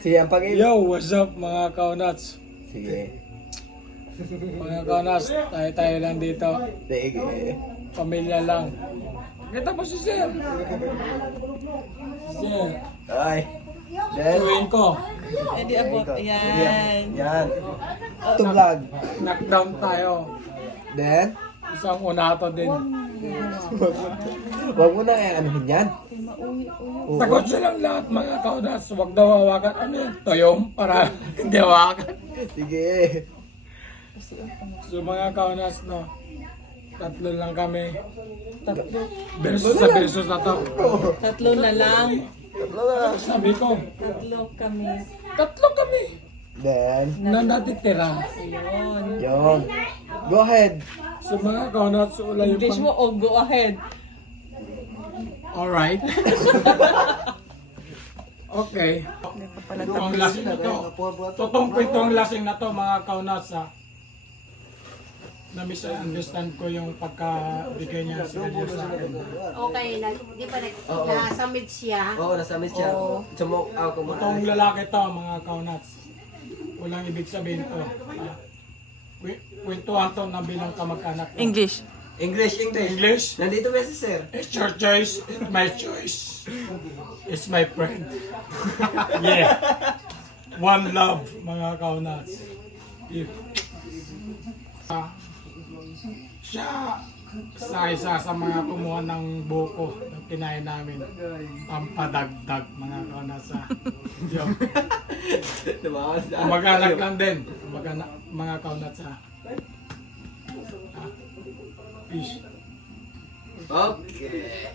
Sige, ang pag Yo, what's up mga kaunats? Sige. Mga kaunats, tayo lang dito. Sige. Pamilya lang. Kita mo si Sir. Sir, Ay. Then, tuwing ko. Hindi abot. Yan. yan. Ito vlog. Knockdown tayo. Then, Isang unato din. wag mo na anuhin yan. Oo. Sagot silang lahat mga kaunats. Huwag daw hawakan. Ano yun? Toyong para hindi hawakan. Sige. So mga kaunats, no? Tatlo lang kami. Tatlo. Versus sa versus na to. Tatlo na lang. Tatlo na. Sabi ko, Tatlo kami. tatlo kami. Then, Na natitira. Ayun. yun. Go ahead. So mga kaunats, wala yung English mo o go ahead. Alright. Okay. Ito ang lasing na to. Totoong kwento ang lasing na to mga kaunats ha. Na-misunderstand ko yung pagkabigay niya sa kanya sa akin. Okay, di ba nasa-mid siya? Oo, nasa miss siya. Sumok ako Totoong lalaki to mga kaunats. Walang ibig sabihin to. Kwentuhan to na bilang kamag-anak. English. English. English? Nandito ba si sir? It's your choice, it's my choice. It's my friend. Yeah. One love, mga kaunats. Yeah. Siya sa isa sa mga kumuha ng buko ng kinain namin. Pampadagdag, mga kaunats. Yo. Mag-anak lang din. Mga kaunats. Peace. Okay.